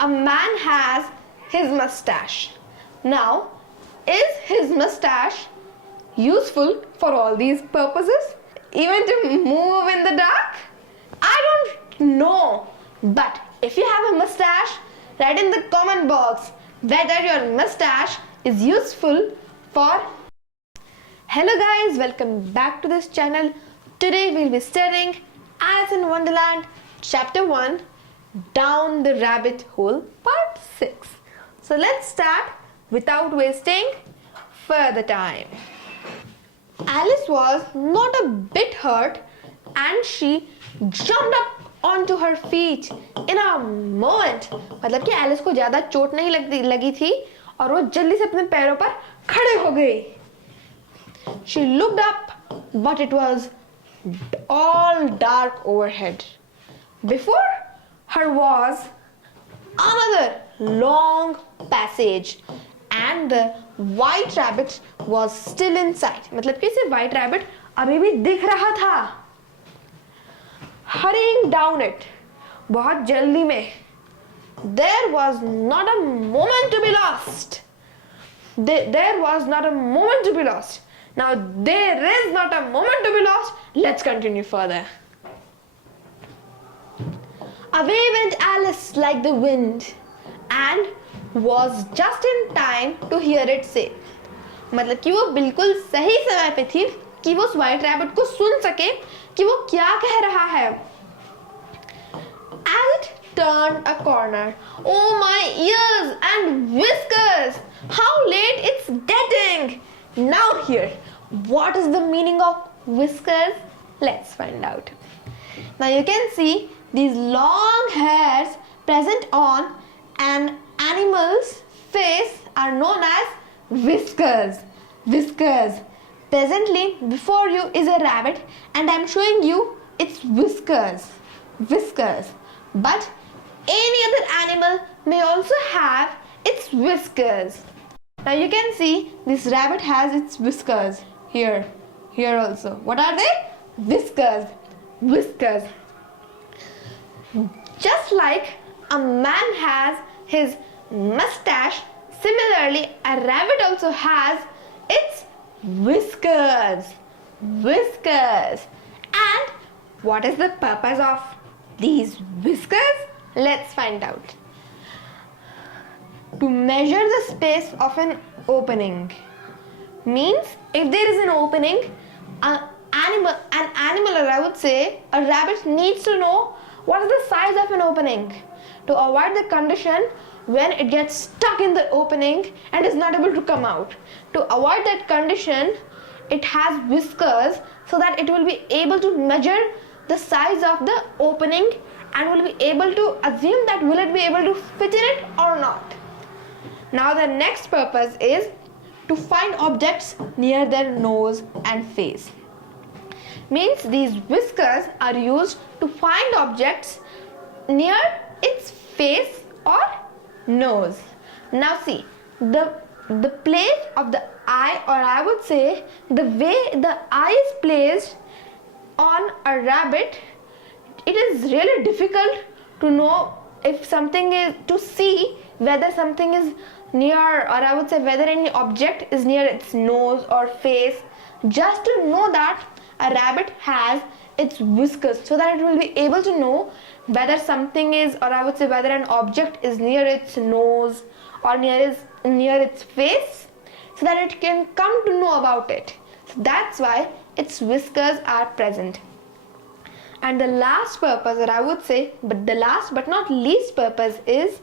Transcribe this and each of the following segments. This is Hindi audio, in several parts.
a man has his mustache. Now, is his mustache useful for all these purposes? Even to move in the dark? I don't know. But if you have a mustache, write in the comment box whether your mustache is useful for. Hello guys, welcome back to this channel. Today we'll be studying Alice in Wonderland Chapter 1, Down the Rabbit Hole, Part 6. So let's start without wasting further time. Alice was not a bit hurt and she jumped up onto her feet in a moment. मतलब कि एलिस को ज़्यादा चोट नहीं लगी थी और वो जल्दी से अपने पैरों पर खड़े हो गई. She looked up, but it was all dark overhead. Before her was another long passage, and the white rabbit was still in sight. मतलब कि इसे white rabbit अभी भी दिख रहा था. Hurrying down it, बहुत जल्दी में. There was not a moment to be lost. There was not a moment to be lost. Now there is not a moment to be lost. Let's continue further. Away went Alice like the wind and was just in time to hear it say. मतलब कि वो बिल्कुल सही समय पे थी कि वो उस व्हाइट रैबिट को सुन सके कि वो क्या कह रहा है. As it turned a corner, oh my ears and whiskers! How late it's getting! Now here, what is the meaning of whiskers? Let's find out. Now you can see these long hairs present on an animal's face are known as whiskers. Whiskers. Presently before you is a rabbit and I'm showing you its whiskers. Whiskers. But any other animal may also have its whiskers. Now you can see this rabbit has its whiskers here also. What are they? Whiskers. Whiskers. Just like a man has his mustache, similarly a rabbit also has its whiskers. Whiskers. And what is the purpose of these whiskers? Let's find out. To measure the space of an opening. Means if there is an opening, an animal or I would say a rabbit needs to know what is the size of an opening to avoid the condition when it gets stuck in the opening and is not able to come out. To avoid that condition, it has whiskers so that it will be able to measure the size of the opening and will be able to assume that will it be able to fit in it or not. Now the next purpose is to find objects near their nose and face. Means these whiskers are used to find objects near its face or nose. Now see, the place of the eye, or I would say the way the eye is placed on a rabbit, it is really difficult to know if something is, to see whether something is near, or I would say whether any object is near its nose or face. Just to know that a rabbit has its whiskers so that it will be able to know whether something is, or I would say whether an object is near its nose or near its face, so that it can come to know about it. So that's why its whiskers are present. And the last purpose, or I would say, but the last but not least purpose is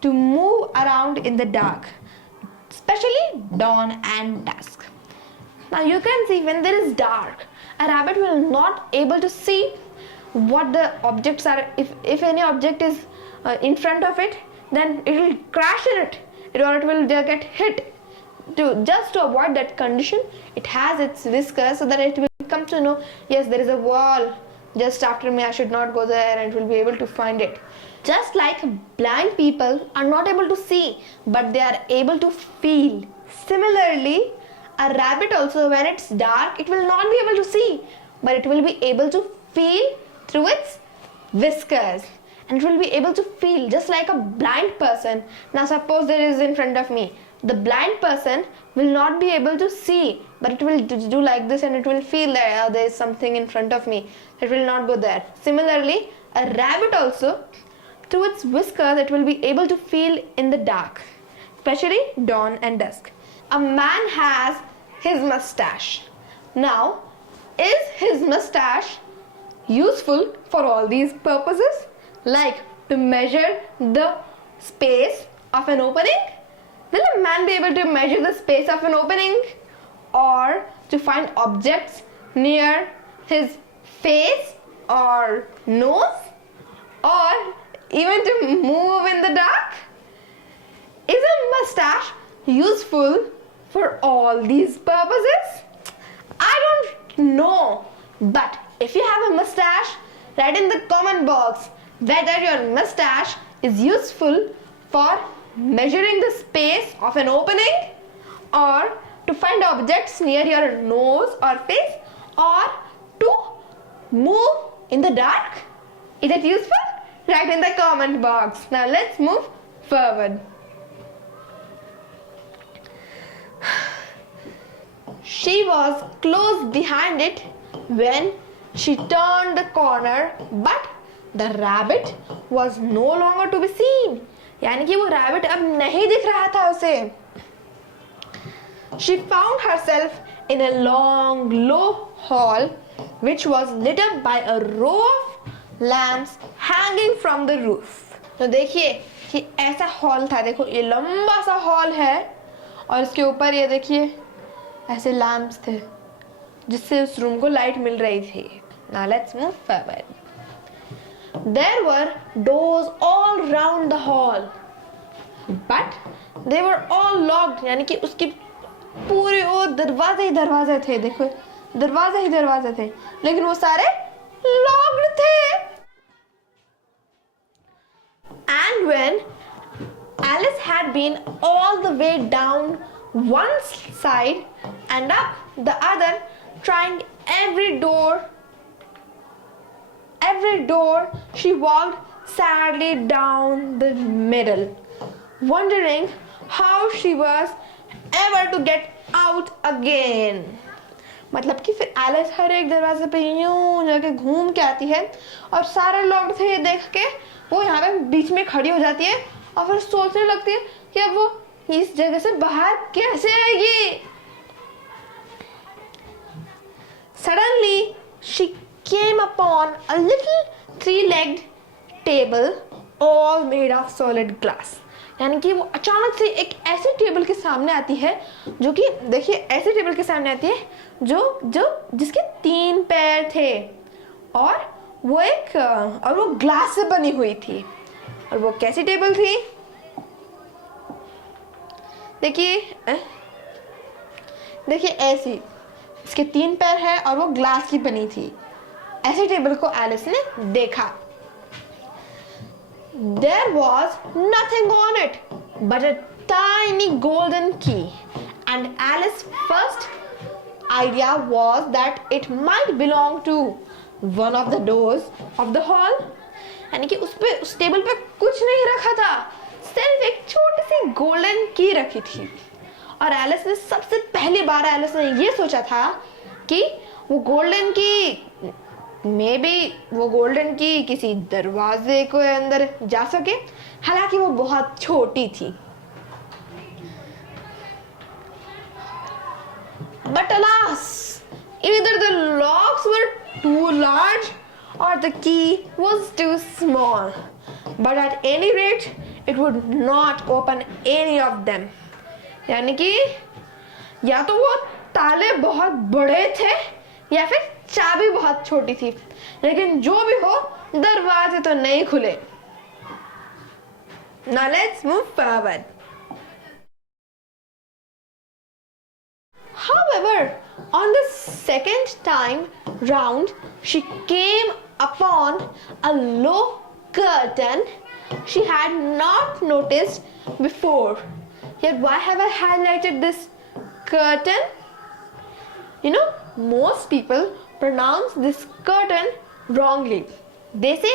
to move around in the dark, especially dawn and dusk. Now you can see when there is dark, a rabbit will not able to see what the objects are. If any object is in front of it, then it will crash in it or it will get hit. Just to avoid that condition, it has its whiskers so that it will come to know, yes, there is a wall just after me, I should not go there, and it will be able to find it. Just like blind people are not able to see, but they are able to feel. Similarly, a rabbit also, when it's dark, it will not be able to see, but it will be able to feel through its whiskers. and it will be able to feel just like a blind person. Now suppose there is in front of me. The blind person will not be able to see, but it will do like this and it will feel that there is something in front of me. It will not go there. Similarly, a rabbit also, through its whiskers, it will be able to feel in the dark, especially dawn and dusk. A man has his mustache. Now, is his mustache useful for all these purposes? Like to measure the space of an opening? Will a man be able to measure the space of an opening? Or to find objects near his face or nose? Or even to move in the dark? Is a mustache useful for all these purposes? I don't know. But if you have a mustache, write in the comment box whether your mustache is useful for measuring the space of an opening, or to find objects near your nose or face, or to move in the dark. Is it useful? Write in the comment box. Now let's move forward. She was close behind it when she turned the corner, but the rabbit was no longer to be seen. यानी कि वो rabbit अब नहीं दिख रहा था उसे. She found herself in a long, low hall which was lit up by a row of lamps hanging from the roof. तो देखिए कि ऐसा हॉल था. देखो ये लंबा सा हॉल है और इसके ऊपर ये देखिए ऐसे लैम्प्स थे जिससे उस रूम को लाइट मिल रही थी. Now let's move forward. There were doors all round the hall, but they were all locked. यानी कि उसकी पूरे वो दरवाजे ही दरवाजे थे. देखो दरवाजे ही दरवाजे थे, लेकिन वो सारे locked थे. And when Alice had been all the way down one side and up the other, trying every door, she walked sadly down the middle, wondering how she was ever to get out again. मतलब कि फिर एलिस हर एक दरवाजे पे यूं जाके घूम के आती है और सारे लॉक्ड थे ये देख के वो यहाँ पे बीच में खड़ी हो जाती है और फिर सोचने लगती है कि अब वो इस जगह से बाहर कैसे आएगी. Suddenly she came upon a little three-legged table all made of solid glass. यानी कि वो अचानक से एक ऐसे टेबल के सामने आती है जो कि देखिए ऐसे टेबल के सामने आती है जो जिसके 3 पैर थे और वो ग्लास से बनी हुई थी. और वो कैसी टेबल थी? देखिए ऐसी, इसके 3 पैर है और वो ग्लास की बनी थी. ऐसी टेबल को एलिस ने देखा. There was nothing on it but a tiny golden key, and Alice's first idea was that it might belong to one of the doors of the hall. यानी कि उस टेबल पे कुछ नहीं रखा था, सिर्फ एक छोटी सी गोल्डन की रखी थी. और एलिस ने सबसे पहली बार एलिस ने ये सोचा था कि वो गोल्डन की वो गोल्डन की किसी दरवाजे के अंदर जा सके, हालांकि वो बहुत छोटी थी. But alas, either the locks were too large or the key was too small. But at any rate, it would not open any of them. यानी कि या तो वो ताले बहुत बड़े थे या फिर चाबी बहुत छोटी थी, लेकिन जो भी हो दरवाजे तो नहीं खुले. Now let's move forward. However, on the second time round, she came upon a low curtain she had not noticed before. Yet why have I highlighted this curtain? You know, most people pronounce this curtain wrongly. They say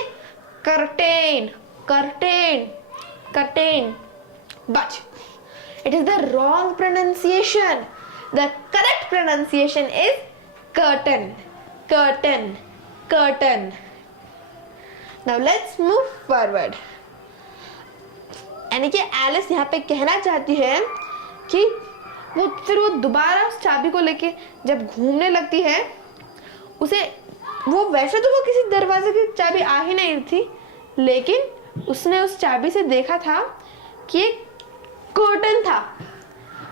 curtain, curtain, curtain. But it is the wrong pronunciation. The correct pronunciation is curtain, curtain, curtain. Now let's move forward. यानी कि एलिस यहाँ पे कहना चाहती है कि वो दोबारा उस चाबी को लेके जब घूमने लगती है, उसे वो वैसे तो वो किसी दरवाजे की चाबी आ ही नहीं थी, लेकिन उसने उस चाबी से देखा था कि एक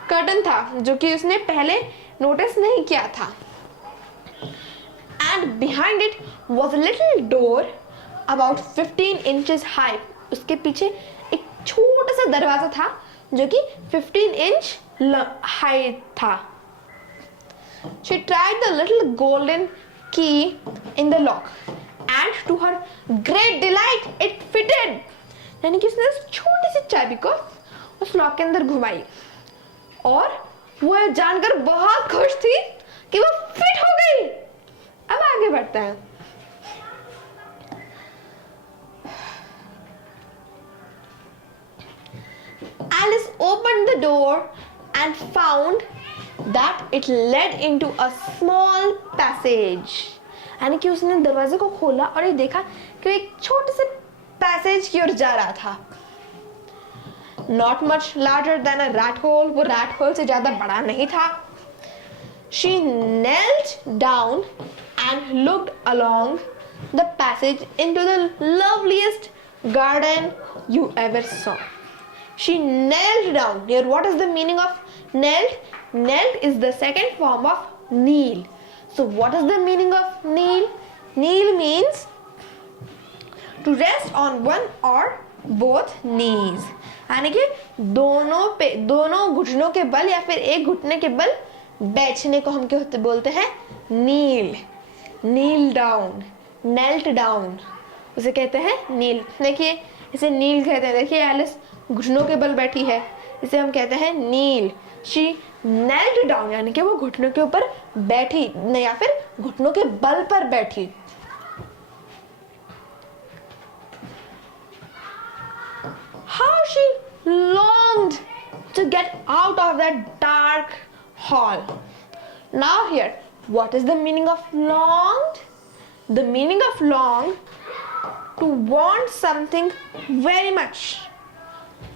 कर्टन था जो कि उसने पहले नोटिस नहीं किया था. And behind it was a little door about 15 inches high. उसके पीछे एक छोटा सा दरवाजा था जो कि 15 inch हाई था. She tried the little golden key in the lock and to her great delight it fitted. यानी कि उसने उस छोटी सी चाबी को उस लॉक के अंदर घुमाई और वो जानकर बहुत खुश थी कि वो फिट हो गई. अब आगे बढ़ते हैं. Alice opened the door and found that it led into a small passage. यानी कि उसने दरवाजे को खोला और ये देखा कि वो एक छोटे से पैसेज की ओर जा रहा था. Not much larger than a rat hole. वो rat hole से ज्यादा बड़ा नहीं था. She knelt down and looked along the passage into the loveliest garden you ever saw. She knelt down. Here, what is the meaning of knelt? Knelt is the second form of kneel. So, what is the meaning of kneel? Kneel means to rest on one or both knees. यानी कि दोनों घुटनों के बल या फिर एक घुटने के बल बैठने को हम क्या बोलते हैं? kneel. kneel down, knelt down, उसे कहते हैं kneel. देखिए इसे kneel कहते हैं. देखिए एलिस घुटनों के बल बैठी है, इसे हम कहते हैं kneel. She knelt down यानी कि वो घुटनों के ऊपर बैठी नहीं या फिर घुटनों के बल पर बैठी. How she longed to get out of that dark hall. Now here, what is the meaning of longed? The meaning of long, to want something very much.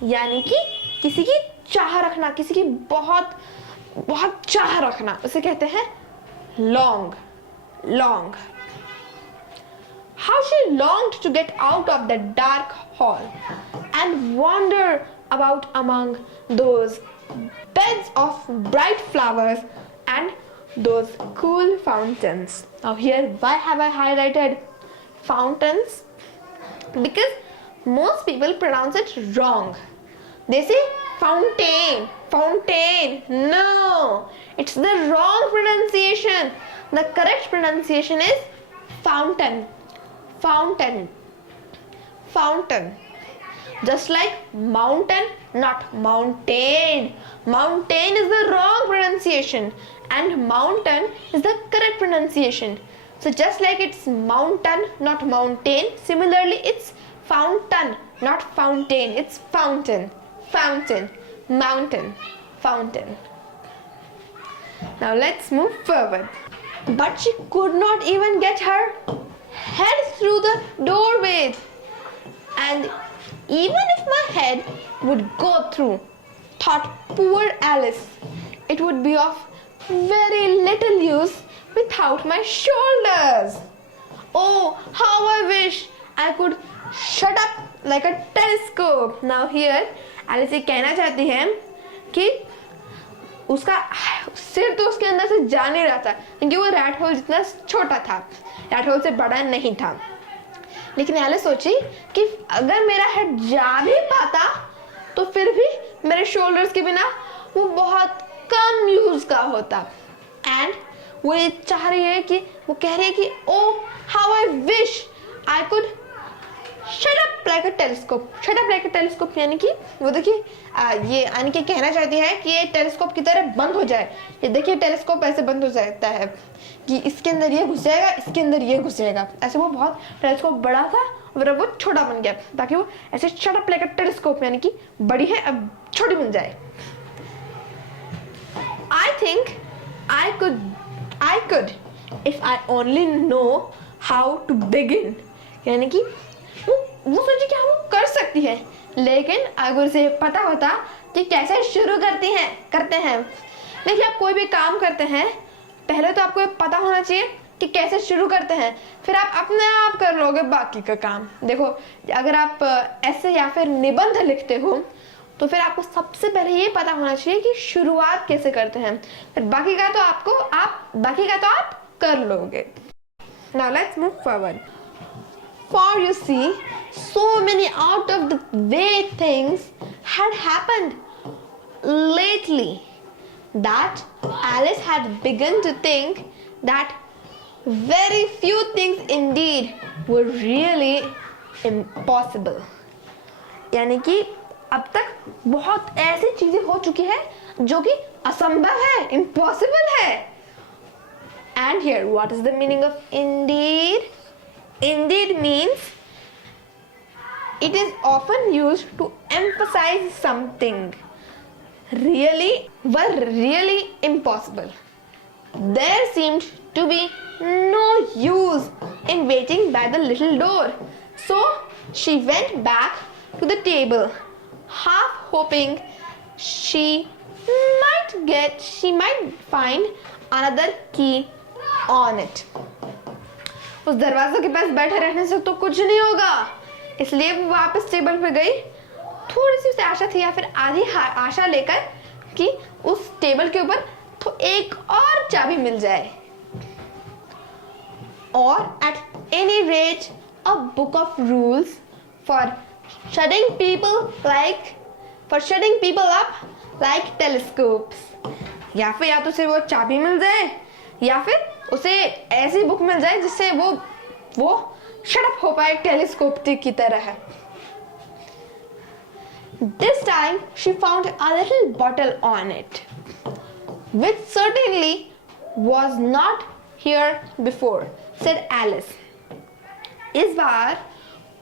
यानी कि किसी की चाह रखना, किसी की बहुत बहुत चाह रखना, उसे कहते हैं long. long. How she longed to get out of the dark hall and wander about among those beds of bright flowers and those cool fountains. Now here, why have I highlighted fountains? Because most people pronounce it wrong. They say fountain, fountain. No, it's the wrong pronunciation. The correct pronunciation is fountain, fountain, fountain. Just like mountain, not mountain. Mountain is the wrong pronunciation and mountain is the correct pronunciation. So just like it's mountain, not mountain, similarly it's fountain, not fountain. It's fountain, fountain, mountain, fountain. Now let's move forward. But she could not even get her head through the doorway. And even if my head would go through, thought poor Alice, it would be of very little use without my shoulders. Oh, how I wish I could shut up like a telescope. Now here, Alice ये कहना चाहती है कि उसका सिर तो उसके अंदर से जा नहीं रहा था क्योंकि वो रैट होल जितना छोटा था, रैट होल से बड़ा नहीं था. लेकिन एलिस सोची कि अगर मेरा हेड जा भी पाता तो फिर भी मेरे शोल्डर्स के बिना वो बहुत कम यूज का होता. एंड वो ये चाह रही है कि वो कह रही है कि oh how I wish I could shut up like a telescope. Shut up like a telescope यानी कि वो देखिए ये यानी कि कहना चाहती है कि ये टेलीस्कोप की तरह बंद हो जाए. ये देखिए टेलीस्कोप ऐसे बंद हो जाता है कि इसके अंदर ये घुस जाएगा, इसके अंदर ये घुस जाएगा. ऐसे वो बहुत टेलीस्कोप बड़ा था फिर वो छोटा बन गया ताकि वो ऐसे shut up like a telescope, यानी कि बड़ी है अब छोटी बन जाए. I think I could if I only know how to begin. यानी कि वो सोचे कि वो कर सकती है, लेकिन अगर उसे पता होता कि कैसे शुरू करते हैं. देखिए, आप कोई भी काम करते हैं, पहले तो आपको पता होना चाहिए कि कैसे शुरू करते हैं, फिर आप अपने आप कर लोगे बाकी का काम. देखो, अगर आप ऐसे या फिर निबंध लिखते हो तो फिर आपको सबसे पहले ये पता होना चाहिए कि शुरुआत कैसे करते हैं, फिर बाकी का तो आप कर लोगे. Now let's move forward. For you see, so many out of the way things had happened lately that Alice had begun to think that very few things indeed were really impossible. यानी कि अब तक बहुत ऐसी चीजें हो चुकी है जो कि असंभव है, impossible है. And here, what is the meaning of indeed? Indeed means it is often used to emphasize something really impossible. There seemed to be no use in waiting by the little door, so she went back to the table, half hoping she might find another key on it. उस दरवाजे के पास बैठे रहने से तो कुछ नहीं होगा, इसलिए वो वापस टेबल पे गई. थोड़ी सी उसे आशा थी या फिर आधी आशा लेकर कि उस टेबल के ऊपर तो एक और चाबी मिल जाए. Or at any rate a book of rules for shutting people up like telescopes. या तो उसे वो चाबी मिल जाए या फिर उसे ऐसी बुक मिल जाए जिससे वो शट अप हो पाए टेलीस्कोप की तरह. This time she found a little bottle on it, which certainly was not here before, said Alice. इस बार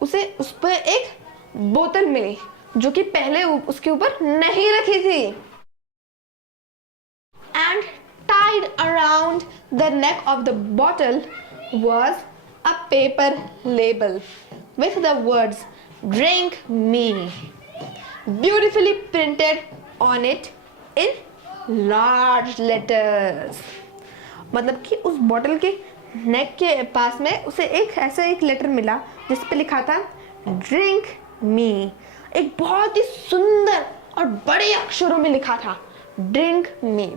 उसे उस पर एक बोतल मिली जो कि पहले उसके ऊपर नहीं रखी थी. And tied around the neck of the bottle was a paper label with the words "Drink me" beautifully printed on it in large letters. मतलब कि उस बॉटल के नेक के पास में उसे एक लेटर मिला जिस पे लिखा था ड्रिंक मी. एक बहुत ही सुंदर और बड़े अक्षरों में लिखा था ड्रिंक मी.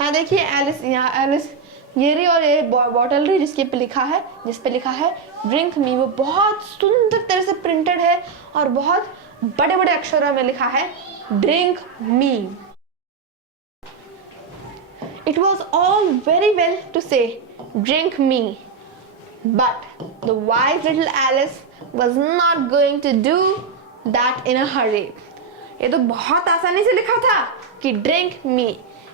हाँ देखिए, एलिस ये रही और ये बॉटल रही जिस पे लिखा है ड्रिंक मी. वो बहुत सुंदर तरह से प्रिंटेड है और बहुत बड़े बड़े अक्षरों में लिखा है drink me. It was all very well to say drink me, but the wise little Alice was not going to do that in a hurry. ये तो बहुत आसानी से लिखा था कि drink me,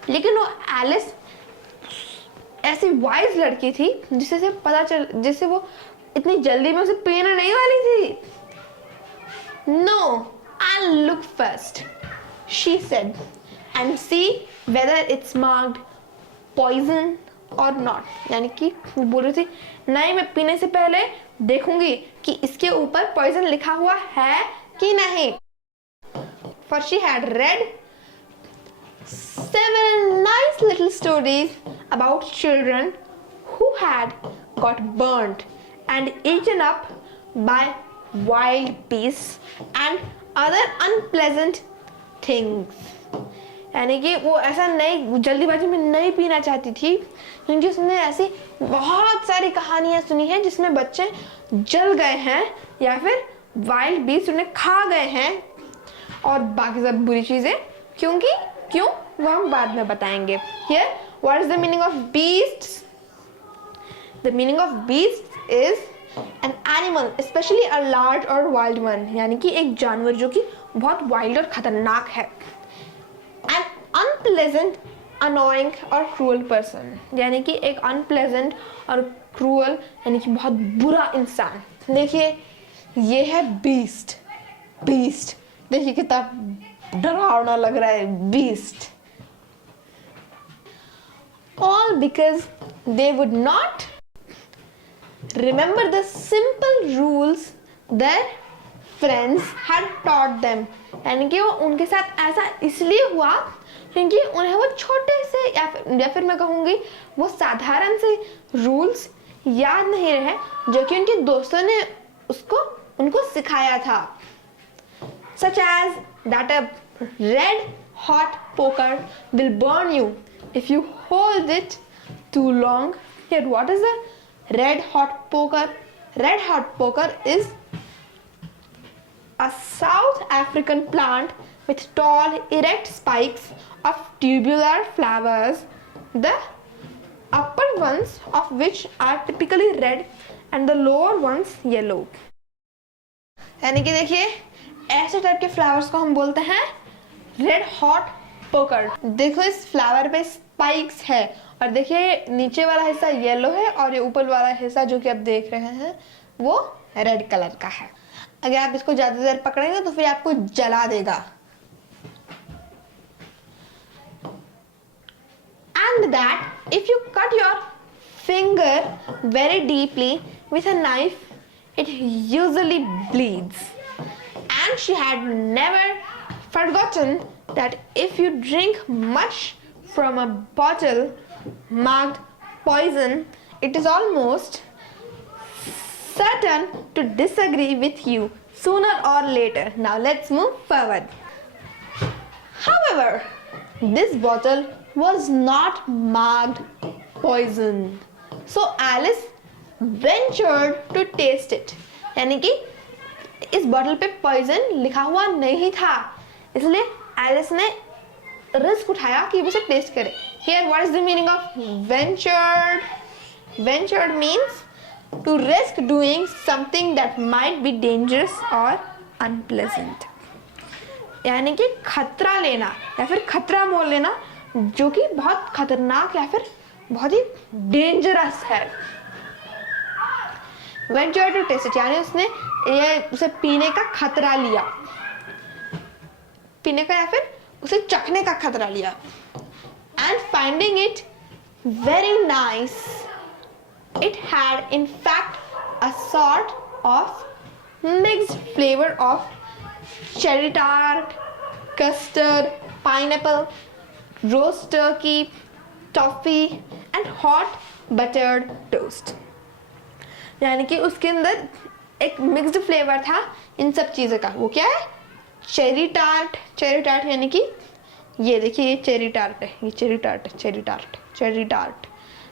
लेकिन वो एलिस ऐसी वाइज लड़की थी जिससे वो इतनी जल्दी में उसे पीना नहीं वाली थी. No, I'll look first, she said, and see whether it's marked poison or not. यानी कि वो बोल रही थी नहीं, मैं पीने से पहले देखूंगी कि इसके ऊपर पॉइजन लिखा हुआ है कि नहीं. For she had read several nice little stories about children who had got burnt and eaten up by wild beasts and other unpleasant things. यानी कि वो ऐसा नहीं जल्दीबाजी में नहीं पीना चाहती थी, क्योंकि उसने ऐसी बहुत सारी कहानियां सुनी हैं जिसमें बच्चे जल गए हैं या फिर वाइल्ड बीस्ट उन्हें खा गए हैं और बाकी सब बुरी चीजें. क्यों वो हम बाद में बताएंगे. Here, what is the meaning of beasts? The meaning of beasts is an animal, especially a large or wild one. यानी कि एक जानवर जो कि बहुत वाइल्ड और खतरनाक है. An unpleasant, annoying or cruel person. यानी कि एक unpleasant और cruel यानी कि बहुत बुरा इंसान. देखिए ये है बीस्ट. बीस्ट देखिए कितना डरावना लग रहा है. Beast. All because they would not remember the simple rules their friends had taught them. यानी कि वो उनके साथ ऐसा इसलिए हुआ क्योंकि उन्हें वो छोटे से या फिर मैं कहूँगी वो साधारण से रूल्स याद नहीं रहे जो कि उनके दोस्तों ने उनको सिखाया था. Such as that a red hot poker will burn you if you hold it too long. Here, what is a red hot poker? Red hot poker is a South African plant with tall, erect spikes of tubular flowers, the upper ones of which are typically red and the lower ones yellow. यानी कि देखिए ऐसे टाइप के फ्लावर्स को हम बोलते हैं रेड हॉट पोकर. देखो इस फ्लावर पे स्पाइक्स है और देखिए नीचे वाला हिस्सा येलो है और ये ऊपर वाला हिस्सा जो कि आप देख रहे हैं वो रेड कलर का है. अगर आप इसको ज्यादा देर पकड़ेंगे तो फिर आपको जला देगा. And that if you cut your finger very deeply with a knife, it usually bleeds. And she had never forgotten that if you drink much from a bottle marked poison, it is almost certain to disagree with you sooner or later. Now let's move forward. However, this bottle was not marked poison, so Alice ventured to taste it. यानी कि इस बॉटल पे पॉइजन लिखा हुआ नहीं था इसलिए एलिस ने रिस्क उठाया कि उसे टेस्ट करे. Here, what is the meaning of ventured? Ventured means to risk doing something that might be dangerous or unpleasant. यानी कि खतरा लेना या फिर खतरा मोल लेना जो कि बहुत खतरनाक या फिर बहुत ही डेंजरस है. Venture to taste it यानी उसने उसे पीने का खतरा लिया. पीने का या फिर उसे चखने का खतरा लिया. And finding it very nice, it had in fact a sort of mixed flavor of cherry tart, custard, pineapple, roast turkey, toffee and hot buttered toast. यानी कि उसके अंदर एक मिक्स्ड फ्लेवर था इन सब चीज़ों का. वो क्या है? Cherry tart. चेरी टार्ट यानी कि ये देखिए ये चेरी टार्ट है. ये चेरी टार्ट है. Cherry tart. Cherry tart.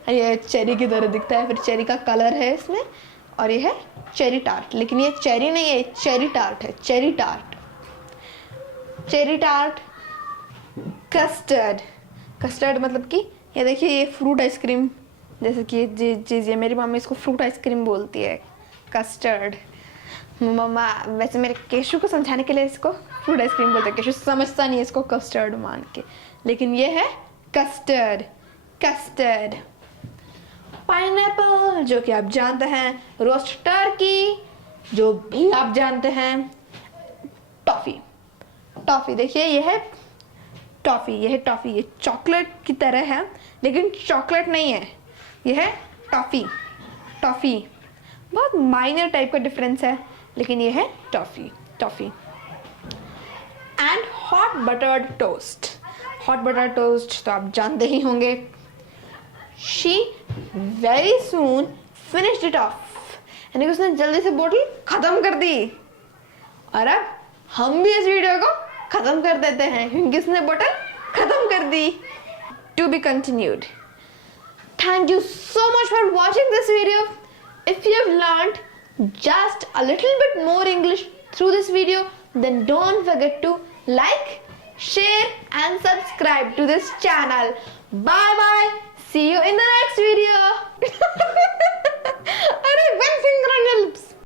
ये चेरी की तरह दिखता है फिर चेरी का कलर है इसमें और ये है चेरी टार्ट. लेकिन ये चेरी नहीं है चेरी टार्ट है. Cherry tart. Cherry tart. Custard. Custard मतलब कि ये देखिए ये फ्रूट आइसक्रीम जैसे कि ये चीज़ है. मेरी मम्मी इसको फ्रूट आइसक्रीम बोलती है. कस्टर्ड. मम्मा वैसे मेरे केशु को समझाने के लिए इसको फ्रूट आइसक्रीम बोलते हैं. केशु समझता नहीं है इसको कस्टर्ड मान के लेकिन ये है कस्टर्ड. कस्टर्ड. पाइनएप्पल जो कि आप जानते हैं. रोस्ट टर्की जो भी आप जानते हैं. टॉफी. टॉफी देखिए ये है टॉफी. ये है टॉफी. ये चॉकलेट की तरह है लेकिन चॉकलेट नहीं है. ये है टॉफी. टॉफी बहुत माइनर टाइप का डिफरेंस है लेकिन ये है toffee. Toffee. And hot buttered toast. Hot buttered toast तो आप जानते ही होंगे. She very soon finished it off. यानी कि उसने जल्दी से बोतल खत्म कर दी. और अब हम भी इस वीडियो को खत्म कर देते हैं क्योंकि उसने बोतल खत्म कर दी. To be continued. Thank you so much for watching this video. If you have learned just a little bit more English through this video, then don't forget to like, share and subscribe to this channel. Bye bye. See you in the next video. Arey, one finger on your lips.